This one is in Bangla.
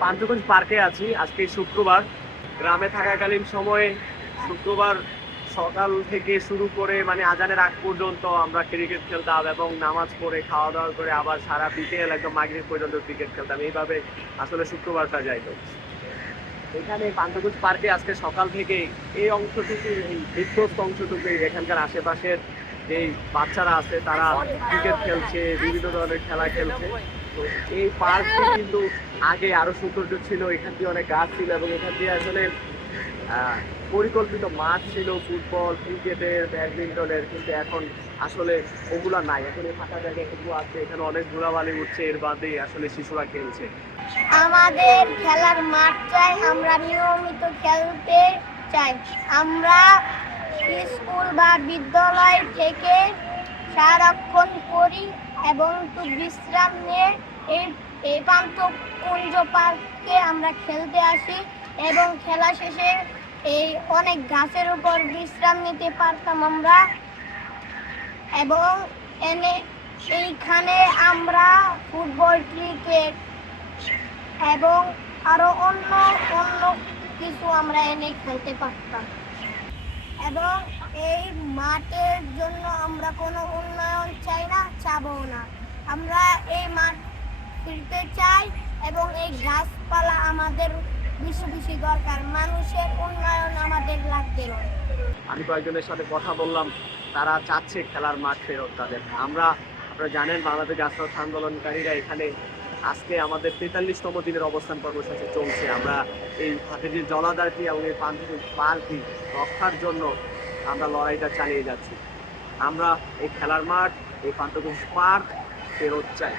পান্থপথ পার্কে আছি। আজকে শুক্রবার। গ্রামে থাকাকালীন সময়ে শুক্রবার সকাল থেকে শুরু করে মানে আজানের আগ পর্যন্ত আমরা ক্রিকেট খেলতাম এবং নামাজ পড়ে খাওয়া দাওয়া করে আবার সারা বিকেল একদম মাগরিব পর্যন্ত ক্রিকেট খেলতাম। এইভাবে আসলে শুক্রবারটা যাইতো। এখানে পান্থপথ পার্কে আজকে সকাল থেকে এই অংশটুকু, এই বিধ্বস্ত অংশটুকু, এখানকার আশেপাশের যেই বাচ্চারা আছে তারা ক্রিকেট খেলছে, বিভিন্ন ধরনের খেলা খেলছে। তো এই পার্কটি কিন্তু আগে আরো সৌন্দর্য ছিল, এখান দিয়ে অনেক গাছ ছিল এবং এখান দিয়ে আসলে আহ, পরিকল্পিত মাঠ ছিল ফুটবল, ক্রিকেটের, ব্যাডমিন্টনের, কিন্তু এখন আসলে ওগুলা নাই। এখন এই ফাঁকা জায়গা কিন্তু আছে, এখানে অনেক ধুলাবালি উঠছে, এর বাদেই আসলে শিশুরা খেলছে। আমাদের খেলার মাঠ চাই, আমরা নিয়মিত খেলতে চাই। আমরা স্কুল বা বিদ্যালয় থেকে সারাক্ষণ করি এবং একটু বিশ্রাম নিয়ে এই এই পান্থকুঞ্জ পার্কে আমরা খেলতে আসি এবং খেলা শেষে এই অনেক গাছের উপর বিশ্রাম নিতে পারতাম আমরা। এবং এনে এইখানে আমরা ফুটবল, ক্রিকেট এবং আরো অন্য অন্য কিছু আমরা এনে খেলতে পারতাম। এবং এই মাঠের জন্য আমরা কোনো উন্নয়ন চাই না, চাবো না। আমরা এই মাঠ ফিরতে চাই এবং এই গাছপালা আমাদের বেশি বেশি দরকার। মানুষের উন্নয়ন আমাদের লাগবে না। আমি কয়েকজনের সাথে কথা বললাম, তারা চাচ্ছে খেলার মাঠ ফেরত তাদের। আপনারা জানেন বাংলাদেশ গাছ রক্ষা আন্দোলনকারীরা এখানে আজকে আমাদের 43তম দিনের অবস্থান কর্মসূচি চলছে। আমরা এই হাতিঝিল জলাধারটি এবং এই পান্থপথ পার্কটি রক্ষার জন্য আমরা লড়াইটা চালিয়ে যাচ্ছি। আমরা এই খেলার মাঠ, এই পান্থপথ পার্ক ফেরত চাই।